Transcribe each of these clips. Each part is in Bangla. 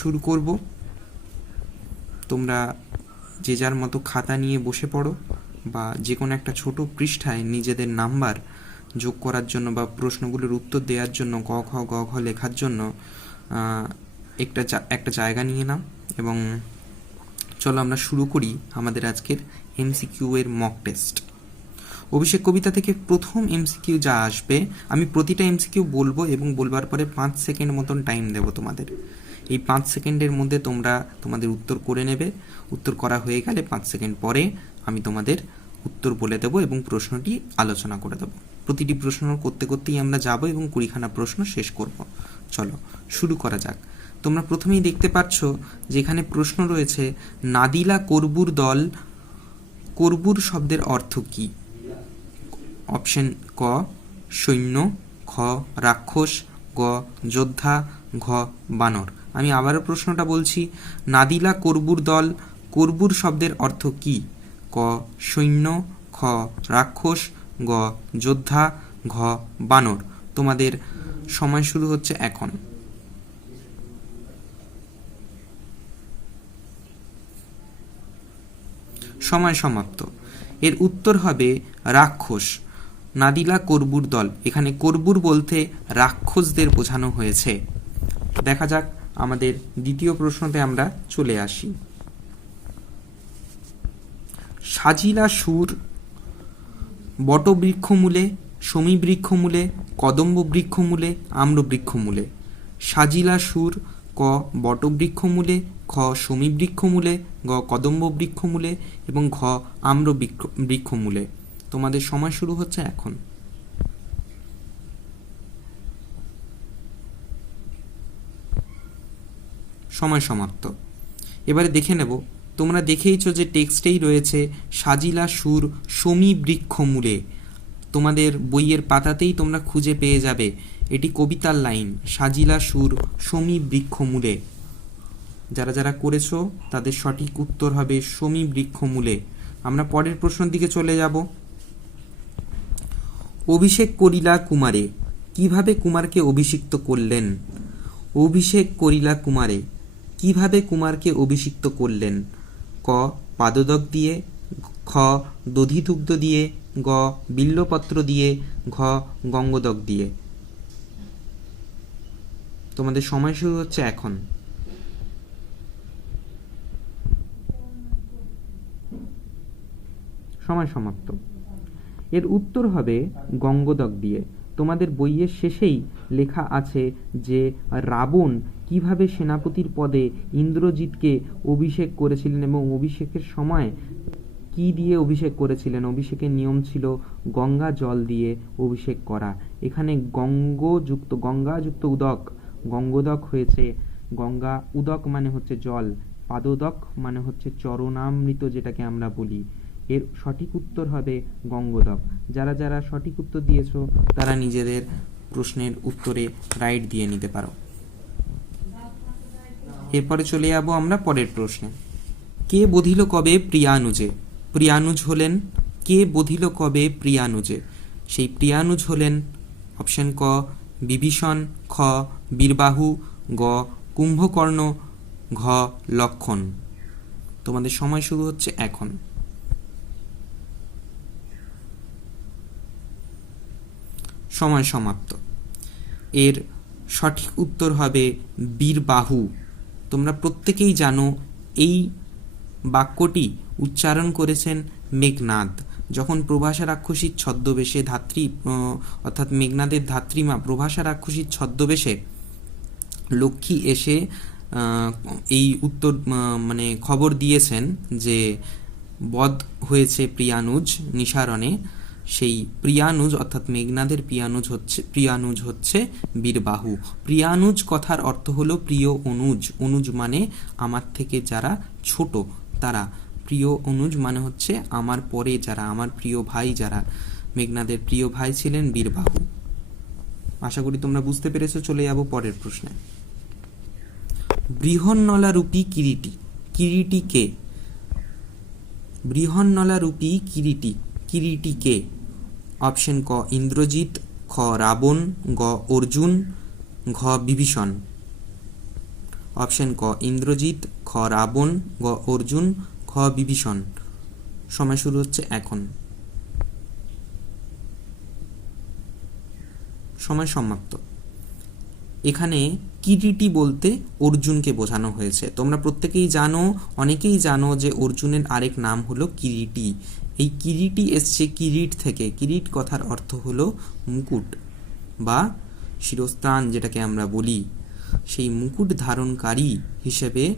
শুরু করব। তোমরা যে যার মতো খাতা নিয়ে বসে পড়ো বা যে কোনো একটা ছোট পৃষ্ঠায় নিজেদের নাম্বার যোগ করার জন্য বা প্রশ্নগুলোর উত্তর দেওয়ার জন্য গ ঘ লেখার জন্য একটা জায়গা নিয়ে নাও এবং চলো আমরা শুরু করি আমাদের আজকের এমসিকিউ এর মক টেস্ট। অভিষেক কবিতা থেকে প্রথম এমসিকিউ যা আসবে, আমি প্রতিটা এমসিকিউ বলবো এবং বলবার পরে 5 সেকেন্ড মতন টাইম দেবো তোমাদের। এই 5 সেকেন্ডের মধ্যে তোমরা তোমাদের উত্তর করে নেবে। উত্তর করা হয়ে গেলে 5 সেকেন্ড পরে আমি তোমাদের উত্তর বলে দেবো এবং প্রশ্নটি আলোচনা করে দেবো। প্রতিটি প্রশ্ন করতে করতেই আমরা যাব এবং 20খানা প্রশ্ন শেষ করব। চলো শুরু করা যাক। তোমরা প্রথমেই দেখতে পাচ্ছ যেখানে প্রশ্ন রয়েছে, নাদিলা করবুর দল, করবুর শব্দের অর্থ কি? অপশন ক সৈন্য, খ রাক্ষস, গ যোদ্ধা, ঘ বানর। আমি আবারও প্রশ্নটা বলছি, নাদিলা করবুর দল, করবুর শব্দের অর্থ কি? ক সৈন্য, খ রাক্ষস, গ যোদ্ধা, ঘ বানর। তোমাদের সময় শুরু হচ্ছে এখন। সময় সমাপ্ত। এর উত্তর হবে রাক্ষস। নাদিলা করবুর দল, এখানে করবুর বলতে রাক্ষসদের বোঝানো হয়েছে। দেখা যাক আমাদের দ্বিতীয় প্রশ্নতে আমরা চলে আসি। সাজিলা সুর বটবৃক্ষমূলে, শমীবৃক্ষমূলে, কদম্ব বৃক্ষমূলে, আম্রবৃক্ষমূলে। সাজিলা সুর ক বটবৃক্ষমূলে, খ শমীবৃক্ষমূলে, গ কদম্ব বৃক্ষমূলে এবং ঘ আম্র বৃক্ষমূলে। তোমাদের সময় শুরু হচ্ছে এখন। সময় সমাপ্ত। এবারে দেখে নেব, তোমরা দেখেইছো যে টেক্সটেই রয়েছে সাজিলা সুর শমীবৃক্ষমূলে। তোমাদের বইয়ের পাতাতেই তোমরা খুঁজে পেয়ে যাবে, এটি কবিতার লাইন, সাজিলা সুর শমীবৃক্ষমূলে। যারা যারা করেছো তাদের সঠিক উত্তর হবে শমীবৃক্ষমূলে। আমরা পরের প্রশ্নের দিকে চলে যাব। অভিষেক করিলা কুমারে, কিভাবে কুমারকে অভিষিক্ত করলেন? অভিষেক করিলা কুমারে, কিভাবে কুমারকে অভিষিক্ত করলেন? ক পাদদক দিয়ে, খ দধিদুগ্ধ দিয়ে, গ বিল্বপত্র দিয়ে, ঘ গঙ্গদক দিয়ে। তোমাদের সময় শুরু হচ্ছে এখন। সময় সমাপ্ত। এর উত্তর হবে গঙ্গদক দিয়ে। তোমাদের বইয়ের শেষেই লেখা আছে যে রাবণ কিভাবে সেনাপতির পদে ইন্দ্রজিৎকে অভিষেক করেছিলেন এবং অভিষেকের সময় কি দিয়ে অভিষেক করেছিলেন। অভিষেকের নিয়ম ছিল গঙ্গা জল দিয়ে অভিষেক করা। এখানে গঙ্গাযুক্ত উদক, গঙ্গোদক হয়েছে। গঙ্গা উদক মানে হচ্ছে জল, পাদোদক মানে হচ্ছে চরণামৃত যেটাকে আমরা বলি। এর সঠিক উত্তর হবে গঙ্গোদক। যারা যারা সঠিক উত্তর দিয়েছো তারা নিজেদের প্রশ্নের উত্তরে রাইট দিয়ে নিতে পারো। এরপরে চলে যাব আমরা পরের প্রশ্নে। কে বধিল কবে প্রিয়ানুজে? প্রিয়ানুজ হলেন, কে বধিল কবে প্রিয়ানুজে? সেই প্রিয়ানুজ হলেন অপশন ক বিভীষণ, খ বীরবাহু, গ কুম্ভকর্ণ, ঘ লক্ষণ। তোমাদের সময় শুরু হচ্ছে এখন। সময় সমাপ্ত। এর সঠিক উত্তর হবে বীরবাহু। তোমরা প্রত্যেকেই জানো এই বাক্যটি উচ্চারণ করেছেন মেঘনাদ। যখন প্রভাষা রাক্ষসীর ছদ্মবেশে অর্থাৎ মেঘনাদের ধাত্রীমা প্রভাষা রাক্ষসীর ছদ্মবেশে লক্ষ্মী এসে এই উত্তর মানে খবর দিয়েছেন যে বধ হয়েছে প্রিয়ানুজ নিসারণে, সেই প্রিয়ানুজ অর্থাৎ মেঘনাদের প্রিয়ানুজ হচ্ছে বীরবাহু। প্রিয়ানুজ কথার অর্থ হলো প্রিয় অনুজ। অনুজ মানে আমার থেকে যারা ছোট তারা। প্রিয় অনুজ মানে হচ্ছে আমার পরে যারা, আমার প্রিয় ভাই যারা। মেঘনাদের প্রিয় ভাই ছিলেন বীরবাহু। আশা করি তোমরা বুঝতে পেরেছো। চলে যাব পরের প্রশ্নে। বৃহন্নলা রূপী কিরীটি, কিরীটি কে? বৃহন্নলা রূপী কিরীটি, কিরীটি কে? অপশন ক ইন্দ্রজিৎ, খ রাবণ, গ অর্জুন, ঘ বিভীষণ। অপশন ক ইন্দ্রজিৎ, খ রাবণ, গ অর্জুন, খ বিভীষণ। সময় শুরু হচ্ছে এখন। সময় সমাপ্ত। এখানে কিরিটি বলতে অর্জুনকে বোঝানো হয়েছে। তোমরা প্রত্যেকেই জানো, অনেকেই জানো যে অর্জুনের আরেক নাম হলো কিরিটি। এই কিরিটি এসছে কিরিট থেকে। কিরিট কথার অর্থ হলো মুকুট বা শিরস্ত্রাণ যেটাকে আমরা বলি। সেই মুকুট ধারণকারী হিসেবে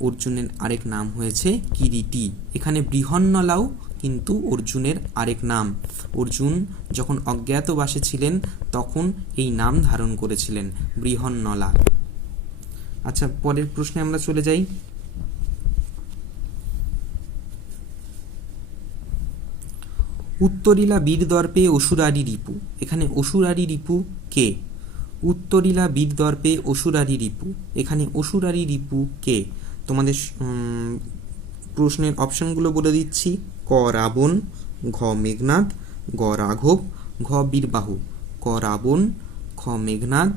অর্জুনের আরেক নাম হয়েছে কিরিটি। এখানে বৃহন্নলাও কিন্তু অর্জুনের আরেক নাম। অর্জুন যখন অজ্ঞাতবাসে ছিলেন তখন এই নাম ধারণ করেছিলেন, বৃহন্নলা। আচ্ছা, পরের প্রশ্নে আমরা চলে যাই। উত্তরিলা বীরদর্পে অসুরারি রিপু। এখানে অসুরারি রিপু কে? উত্তরিলা বীরদর্পে অসুরারি রিপু, এখানে অসুরারি রিপু কে? তোমাদের প্রশ্নের অপশনগুলো বলে দিচ্ছি। ক রাবণ, ঘ মেঘনাদ, গ রাঘব, ঘ বীরবাহু। ক রাবণ, খ মেঘনাদ,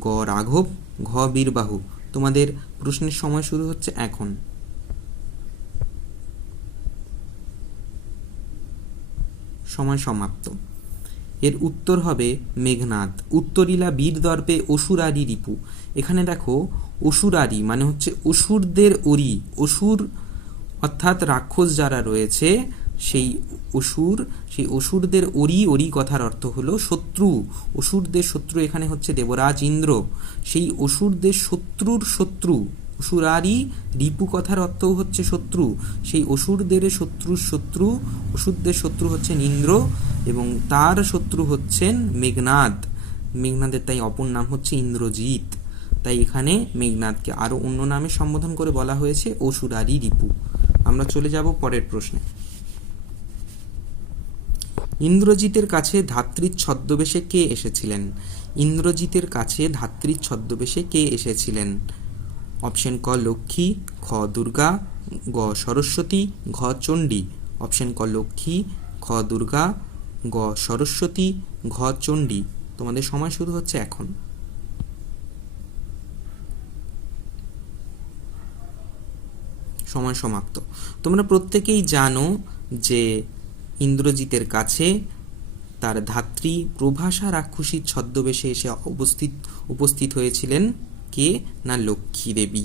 গ রাঘব, ঘ বীরবাহু। তোমাদের প্রশ্নের সময় শুরু হচ্ছে এখন। সময় সমাপ্ত। এর উত্তর হবে মেঘনাদ। উত্তরিলা বীরদর্পে অসুরারি রিপু। এখানে দেখো, অসুরারি মানে হচ্ছে অসুরদের অরি। অসুর অর্থাৎ রাক্ষস যারা রয়েছে সেই অসুরদের অরি কথার অর্থ হলো শত্রু। অসুরদের শত্রু এখানে হচ্ছে দেবরাজ ইন্দ্র। সেই অসুরদের শত্রুর শত্রু অসুরারি রিপু কথার অর্থও হচ্ছে শত্রু। সেই অসুরদের শত্রুর শত্রু, অসুরদের শত্রু হচ্ছেন ইন্দ্র এবং তার শত্রু হচ্ছেন মেঘনাদ। মেঘনাদের তাই অপর নাম হচ্ছে ইন্দ্রজিৎ। তাই এখানে মেঘনাদকে আরো অন্য নামে সম্বোধন করে বলা হয়েছে অসুরারি রিপু। আমরা চলে যাব পরের প্রশ্নে। ইন্দ্রজিতের কাছে ধাত্রীর ছদ্মবেশে কে এসেছিলেন? ইন্দ্রজিতের কাছে ধাত্রীর ছদ্মবেশে কে এসেছিলেন? অপশন ক লক্ষ্মী, খ দুর্গা, গ সরস্বতী, ঘ চণ্ডী। অপশন ক লক্ষ্মী, খ দুর্গা, গ সরস্বতী, ঘ চণ্ডী। তোমাদের সময় শুরু হচ্ছে এখন। সময় সমাপ্ত। তোমরা প্রত্যেকেই জানো যে ইন্দ্রজিতের কাছে তার ধাত্রী প্রভাসা রাক্ষসীর ছদ্মবেশে এসে উপস্থিত হয়েছিলেন কে? না লক্ষ্মী দেবী।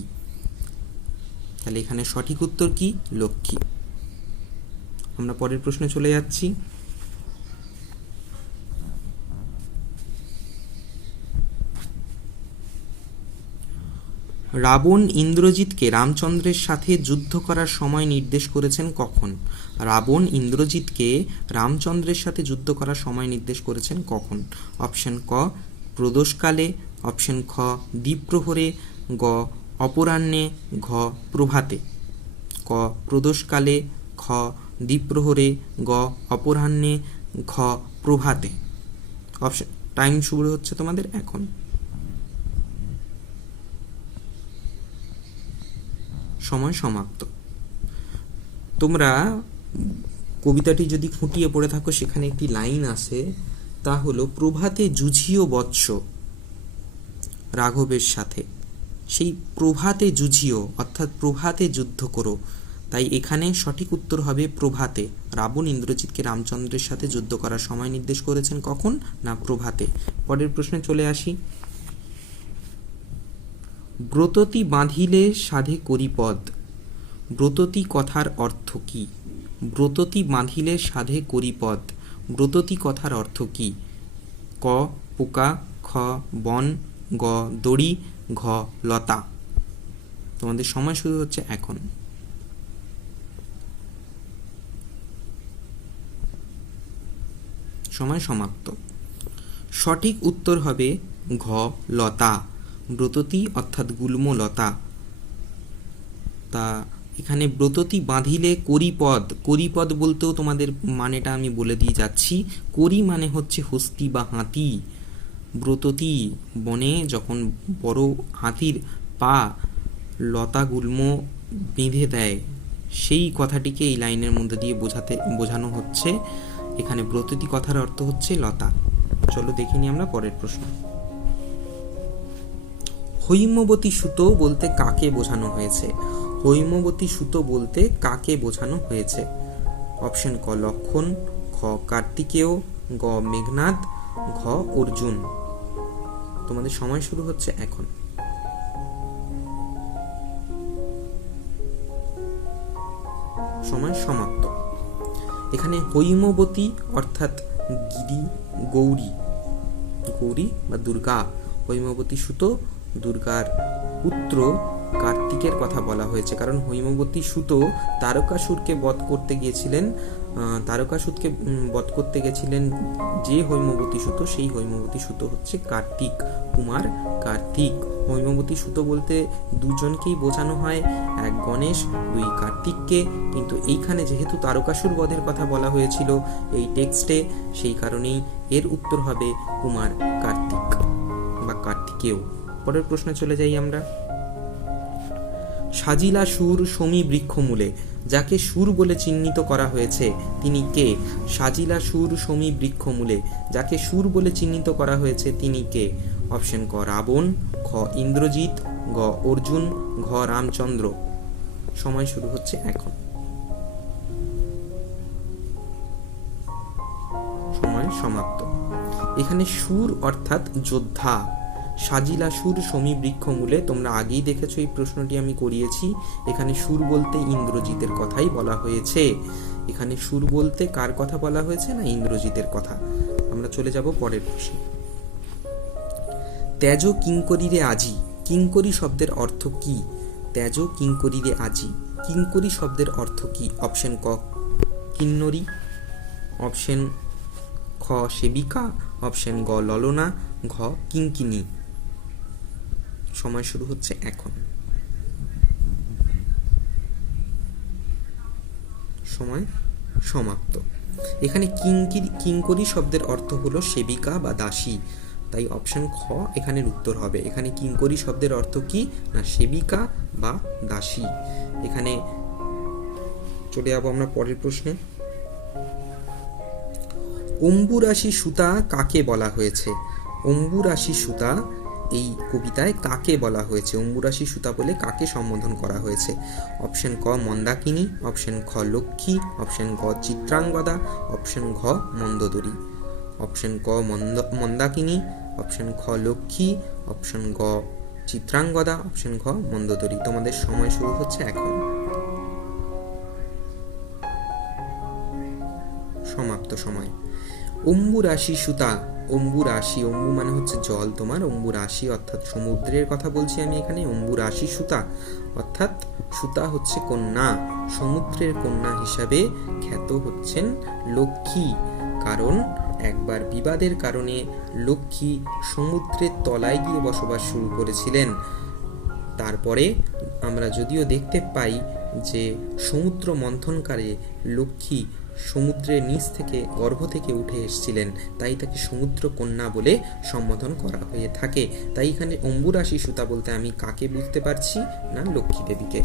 তাহলে এখানে সঠিক উত্তর কি? লক্ষ্মী। আমরা পরের প্রশ্নে চলে যাচ্ছি। রাবণ ইন্দ্রজিৎকে রামচন্দ্রের সাথে যুদ্ধ করার সময় নির্দেশ করেছেন কখন? রাবণ ইন্দ্রজিৎকে রামচন্দ্রের সাথে যুদ্ধ করার সময় নির্দেশ করেছেন কখন? অপশন ক প্রদোষকালে, অপশন খ দ্বীপ্রহরে, গ অপরাহ্নে, ঘ প্রভাতে। ক প্রদোষকালে, খ দ্বীপ্রহরে, গ অপরাহ্নে, ঘ প্রভাতে। অপশন টাইম শুরু হচ্ছে তোমাদের এখন। সময় সমাপ্ত। তোমরা কবিতাটি যদি খুঁটিয়ে পড়ে থাকো সেখানে একটি লাইন আছে, তা হলো প্রভাতে যুঝিও বৎস রাঘবের সাথে। সেই প্রভাতে যুঝিও অর্থাৎ প্রভাতে যুদ্ধ করো। তাই এখানে সঠিক উত্তর হবে প্রভাতে। রাবণ ইন্দ্রজিৎকে রামচন্দ্রের সাথে যুদ্ধ করার সময় নির্দেশ করেছেন কখন? না প্রভাতে। পরের প্রশ্নে চলে আসি। ব্রততি বাঁধিলে সাধে করি পদ। ব্রততি কথার অর্থ কি? ব্রততি বাঁধিলে সাধে করি পদ। ব্রততি কথার অর্থ কি? ক পোকা, খ বন, গ দড়ি, ঘ লতা। তোমাদের সময় শুরু হচ্ছে এখন। সময় সমাপ্ত। সঠিক উত্তর হবে ঘ লতা। ব্রততি অর্থাৎ গুল্মলতা। তা এখানে ব্রততি বাঁধিলে করিপদ। করিপদ বলতেও তোমাদের মানেটা আমি বলে দিয়ে যাচ্ছি। করি মানে হচ্ছে হস্তি বা হাতি। ব্রততি বনে যখন বড় হাতির পা লতা গুল্ম বেঁধে দেয়, সেই কথাটিকে এই লাইনের মধ্যে দিয়ে বোঝানো হচ্ছে। এখানে ব্রততি কথার অর্থ হচ্ছে লতা। চলো দেখে নিই আমরা পরের প্রশ্ন। হৈমবতী সুতো বলতে কাকে বোঝানো হয়েছে? হৈমবতী সুতো বলতে কাকে বোঝানো হয়েছে? অপশন ক লক্ষণ, খ কার্তিকেয়, গ মেঘনাদ, ঘ অর্জুন। তোমাদের সময় শুরু হচ্ছে এখন। সময় সমাপ্ত। এখানে হৈমবতী অর্থাৎ গিরি গৌরী, গৌরী বা দুর্গা, হৈমবতী সুতো দুর্গার পুত্র কার্তিকের কথা বলা হয়েছে, কারণ হৈমবতী সুতো তারকাসুরকে বধ করতে গিয়েছিলেন। তারকাসুরকে বধ করতে গেছিলেন যে হৈমবতী সুতো, সেই হৈমবতী সুতো হচ্ছে কার্তিক, কুমার কার্তিক। হৈমবতী সুতো বলতে দুজনকেই বোঝানো হয়, এক গণেশ, দুই কার্তিককে, কিন্তু এইখানে যেহেতু তারকাসুর বধের কথা বলা হয়েছিল এই টেক্সটে, সেই কারণেই এর উত্তর হবে কুমার কার্তিক বা কার্তিকেয়। পরের প্রশ্নে চলে যাই আমরা। সাজিলা সুর সমী বৃক্ষমূলে, যাকে সুর বলে চিহ্নিত করা হয়েছে তিনি কে? সাজিলা সুর সমী বৃক্ষমূলে, যাকে সুর বলে চিহ্নিত করা হয়েছে তিনি কে? অপশন ক রাবণ, খ ইন্দ্রজিৎ, গ অর্জুন, ঘ রামচন্দ্র। সময় শুরু হচ্ছে এখন। সময় সমাপ্ত। এখানে সুর অর্থাৎ যোদ্ধা। সাজিলা সুর সমী বৃক্ষমূলে, তোমরা আগেই দেখেছো এই প্রশ্নটি আমি করিয়েছি। এখানে সুর বলতে ইন্দ্রজিতের কথাই বলা হয়েছে। এখানে সুর বলতে কার কথা বলা হয়েছে? না, ইন্দ্রজিতের কথা। আমরা চলে যাব পরের প্রশ্নে। তেজ কিঙ্করীরে আজি, কিঙ্করী শব্দের অর্থ কি? তেজ কিঙ্করীরে আজি, কিঙ্করী শব্দের অর্থ কি? অপশন ক কিন্নরী, অপশন খ সেবিকা, অপশন গ ললনা, ঘ কিঙ্কিনী। সময় শুরু হচ্ছে এখন। সময় সমাপ্ত। এখানে কিঙ্করী শব্দের অর্থ হলো সেবিকা বা দাসী, তাই অপশন খ এখানের উত্তর হবে। এখানে কিঙ্করী শব্দের অর্থ কি? না সেবিকা বা দাসী। এখানে চলে যাবো আমরা পরের প্রশ্নে। অম্বুরাশি সুতা কাকে বলা হয়েছে? অম্বুরাশি সুতা এই কবিতায় কাকে বলা হয়েছে? অম্বুরাশি সুতা বলে কাকে সম্বোধন করা হয়েছে? অপশন ক মন্দাকিনী, অপশন খ লক্ষ্মী, অপশন গ চিত্রাঙ্গদা, অপশন ঘ মন্দোদরী। অপশন ক মন্দাকিনী, অপশন খ লক্ষ্মী, অপশন গ চিত্রাঙ্গদা, অপশন ঘ মন্দোদরী। তোমাদের সময় শুরু হচ্ছে এখন। সমাপ্ত সময়। অম্বুরাশি সুতা, অম্বুরাশি, অম্বু মানে হচ্ছে জল তোমার, অম্বুরাশি অর্থাৎ সমুদ্রের কথা বলছি আমি এখানে। অম্বুরাশি সুতা অর্থাৎ সুতা হচ্ছে কন্যা, সমুদ্রের কন্যা হিসাবে খ্যাত হচ্ছেন লক্ষ্মী, কারণ একবার বিবাদের কারণে লক্ষ্মী সমুদ্রের তলায় গিয়ে বসবাস শুরু করেছিলেন। তারপরে আমরা যদিও দেখতে পাই যে সমুদ্র মন্থনকালে লক্ষ্মী সমুদ্রের নিচ থেকে, গর্ভ থেকে উঠে এসেছিলেন, তাই তাকে সমুদ্র কন্যা বলে সম্বোধন করা হয়ে থাকে। তাই এখানে অম্বুরাশি সুতা বলতে আমি কাকে বুঝতে পারছি? না লক্ষ্মী দেবীকে।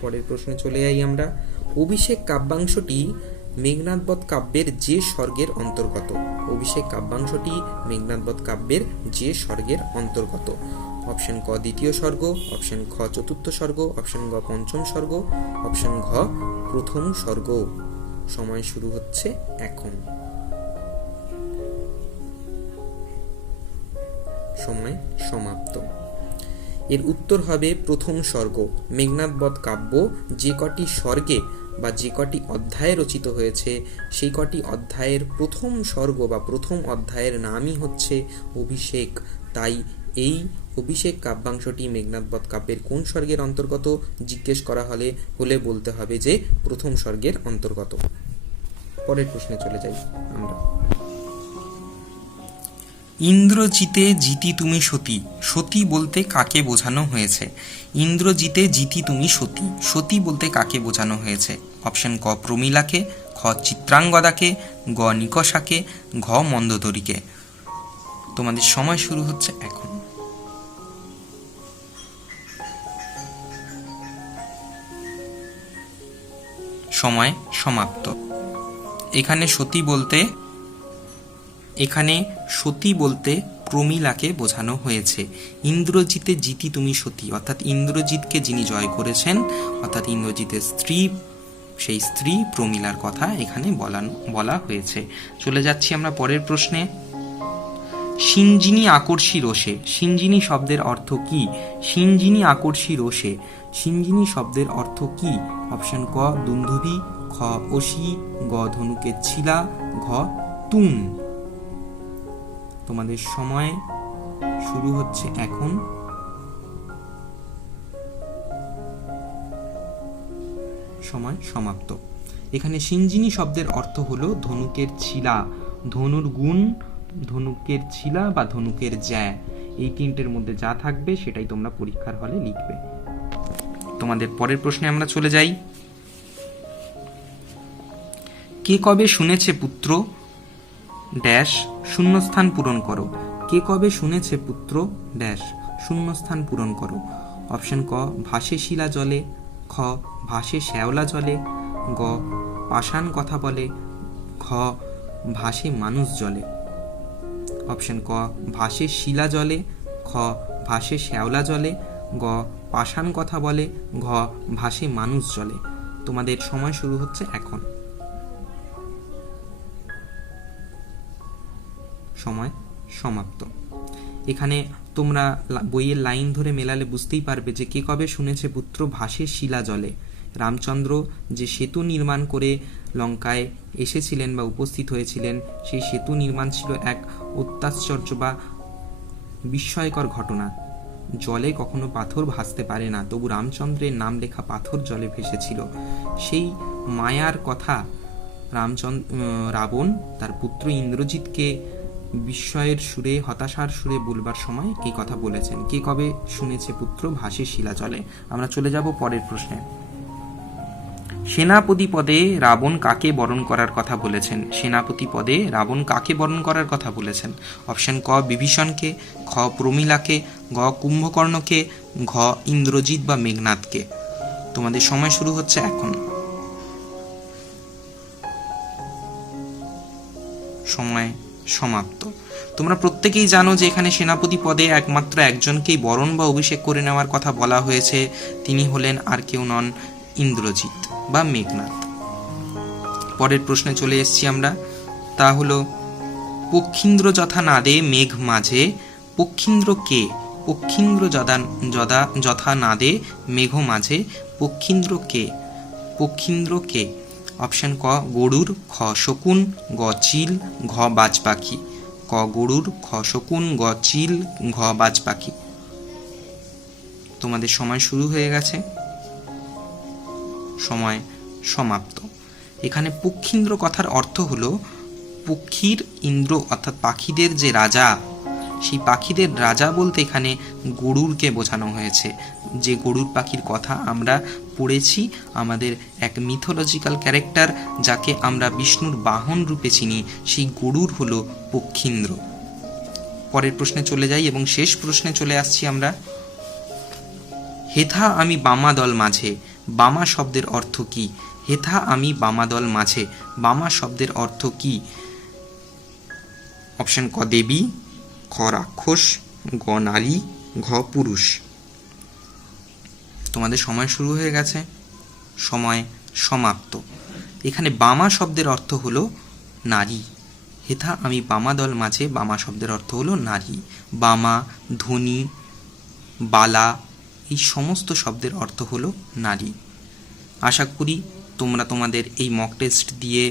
পরের প্রশ্নে চলে যাই আমরা। অভিষেক কাব্যাংশটি মেঘনাদবধ কাব্যের যে স্বর্গের অন্তর্গত? অভিষেক কাব্যাংশটি মেঘনাদবধ কাব্যের যে স্বর্গের অন্তর্গত? অপশন ক দ্বিতীয় স্বর্গ, অপশন খ চতুর্থ স্বর্গ, অপশন গ পঞ্চম স্বর্গ, অপশন ঘ প্রথম স্বর্গ। সময় শুরু হচ্ছে এখন। সময় সমাপ্ত। এর উত্তর হবে প্রথম স্বর্গ। মেঘনাদবধ কাব্য যে কটি স্বর্গে বা যে কটি অধ্যায়ে রচিত হয়েছে, সেই কটি অধ্যায়ের প্রথম স্বর্গ বা প্রথম অধ্যায়ের নামই হচ্ছে অভিষেক। তাই এই অভিষেক কাব্যাংশটি মেঘনাদবধ কাব্যের কোন স্বর্গের অন্তর্গত জিজ্ঞেস করা হলে বলতে হবে যে প্রথম স্বর্গের অন্তর্গত। পরের প্রশ্নে চলে যাই আমরা। ইন্দ্রজিতে জিতি তুমি সতী, সতী বলতে কাকে বোঝানো হয়েছে? ইন্দ্রজিতে জিতি তুমি সতী, সতী বলতে কাকে বোঝানো হয়েছে? অপশন ক প্রমীলাকে, খ চিত্রাঙ্গদাকে, গ নিকষাকে, ঘ মন্দোদরীকে। তোমাদের সময় শুরু হচ্ছে এখন। সময় সমাপ্ত। এখানে সতী বলতে প্রমীলাকে বোঝানো হয়েছে। ইন্দ্রজিতে জিতি তুমি সতী, অর্থাৎ ইন্দ্রজিৎকে যিনি জয় করেছেন, অর্থাৎ ইন্দ্রজিতের স্ত্রী, সেই স্ত্রী প্রমীলার কথা এখানে বলা হয়েছে। চলে যাচ্ছি আমরা পরের প্রশ্নে। সিঞ্জিনী আকর্ষী রোষে, সিঞ্জিনী শব্দের অর্থ কি? সিঞ্জিনী আকর্ষী রোষে, সিঞ্জিনী শব্দের অর্থ কি? অপশন ক দুন্ধুবি, খ অসি, গ ধনুকের ছিলা, ঘ তুন। তোমাদের সময় শুরু হচ্ছে এখন। সময় সমাপ্ত। এখানে সিঞ্জিনী শব্দের অর্থ হলো ধনুকের ছিলা, ধনুর গুণ, ধনুকের ছিলা বা ধনুকের জ্যা, এই তিনটের মধ্যে যা থাকবে সেটাই তোমরা পরীক্ষার হলে লিখবে। তোমাদের পরের প্রশ্নে আমরা চলে যাই। কে কবে শুনেছে পুত্র ড্যাশ শূন্যস্থান পূরণ করো। কে কবে শুনেছে পুত্র ড্যাশ শূন্যস্থান পূরণ করো। অপশন ক ভাসে শিলা জলে, খ ভাসে শ্যাওলা জলে, গ পাষাণ কথা বলে, ঘ ভাসে মানুষ জলে। অপশন ক ভাসে শিলা জলে, খ ভাসে শ্যাওলা জলে, গ পাষাণ কথা বলে, ঘ ভাসে মানুষ জলে। তোমাদের সময় শুরু হচ্ছে এখন। সময় সমাপ্ত। এখানে তোমরা বইয়ের লাইন ধরে মেলালে বুঝতেই পারবে যে কে কবে শুনেছে পুত্র ভাসে শিলা জলে। রামচন্দ্র যে সেতু নির্মাণ করে লঙ্কায় এসেছিলেন বা উপস্থিত হয়েছিলেন, সেই সেতু নির্মাণ ছিল এক অত্যাশ্চর্য বা বিস্ময়কর ঘটনা। জলে কখনো পাথর ভাসতে পারে না, তবু রামচন্দ্রের নাম লেখা পাথর জলে ভেসেছিল। সেই মায়ার কথা রাবণ তার পুত্র ইন্দ্রজিৎকে বিস্ময়ের সুরে, হতাশার সুরে বলবার সময় এই কথা বলেছেন। কে কবে শুনেছে পুত্র ভাসে শিলা জলে। আমরা চলে যাব পরের প্রশ্নে। সেনাপতি পদে রাবণ কাকে বরণ করার কথা বলেছেন? সেনাপতি পদে রাবণ কাকে বরণ করার কথা বলেছেন? অপশন ক বিভীষণকে, খ প্রমীলাকে, গ কুম্ভকর্ণকে, ঘ ইন্দ্রজিৎ বা মেঘনাদকে। তোমাদের সময় শুরু হচ্ছে এখন। সময় সমাপ্ত। তোমরা প্রত্যেকেই জানো যে এখানে সেনাপতি পদে একমাত্র একজনকেই বরণ বা অভিষেক করে নেওয়ার কথা বলা হয়েছে। তিনি হলেন আর কেউ নন, ইন্দ্রজিৎ বা মেঘনাদ। পরের প্রশ্নে চলে এসেছি আমরা। তা হলো পক্ষীন্দ্র যথা নাদে মেঘ মাঝে, পক্ষীন্দ্র কে? পক্ষীন্দ্র যথা নাদে মেঘ মাঝে, পক্ষীন্দ্র কে? পক্ষীন্দ্র কে? অপশন ক গরুর, খ শকুন, গ চিল, ঘ বাজ পাখি। ক গরুর, খ শকুন, গ চিল, ঘ বাজ পাখি। তোমাদের সময় শুরু হয়ে গেছে। সময় সমাপ্ত। এখানে পক্ষীন্দ্র কথার অর্থ হলো পক্ষীর ইন্দ্র, অর্থাৎ পাখিদের যে রাজা, সেই পাখিদের রাজা বলতে এখানে গরুরকে বোঝানো হয়েছে। যে গরুর পাখির কথা আমরা পড়েছি, আমাদের এক মিথোলজিক্যাল ক্যারেক্টার, যাকে আমরা বিষ্ণুর বাহন রূপে চিনি, সেই গরুর হলো পক্ষীন্দ্র। পরের প্রশ্নে চলে যাই এবং শেষ প্রশ্নে চলে আসছি আমরা। হেথা আমি বামা দল মাঝে, বামা শব্দের অর্থ কি? হেথা আমি বামা দল মাঝে, বামা শব্দের অর্থ কি? অপশন ক দেবী, খ রাক্ষস, গ নারী, ঘ পুরুষ। তোমাদের সময় শুরু হয়ে গেছে। সময় সমাপ্ত। এখানে বামা শব্দের অর্থ হলো নারী। হেথা আমি বামা দল মাঝে, বামা শব্দের অর্থ হলো নারী। বামা, ধ্বনি, বালা, এই সমস্ত শব্দের অর্থ হলো নারী। আশা করি তোমরা তোমাদের এই মক টেস্ট দিয়ে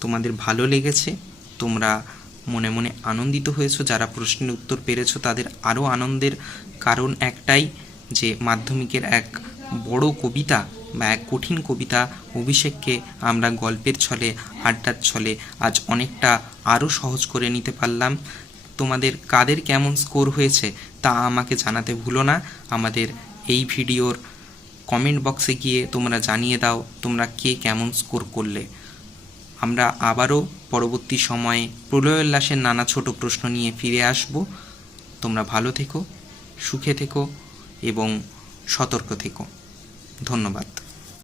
তোমাদের ভালো লেগেছে, তোমরা মনে মনে আনন্দিত হয়েছো। যারা প্রশ্নের উত্তর পেরেছো তাদের আরও আনন্দের কারণ একটাই, যে মাধ্যমিকের এক বড় কবিতা বা এক কঠিন কবিতা অভিষেককে আমরা গল্পের ছলে, আড্ডার ছলে আজ অনেকটা আরও সহজ করে নিতে পারলাম। তোমাদের কাদের কেমন স্কোর হয়েছে তা আমাকে জানাতে ভুলো না। আমাদের এই ভিডিওর কমেন্ট বক্সে গিয়ে তোমরা জানিয়ে দাও তোমরা কে কেমন স্কোর করলে। আমরা আবারও পরবর্তী সময়ে প্রলয়োল্লাসের নানা ছোট প্রশ্ন নিয়ে ফিরে আসব। তোমরা ভালো থেকো, সুখে থেকো এবং সতর্ক থেকো। ধন্যবাদ।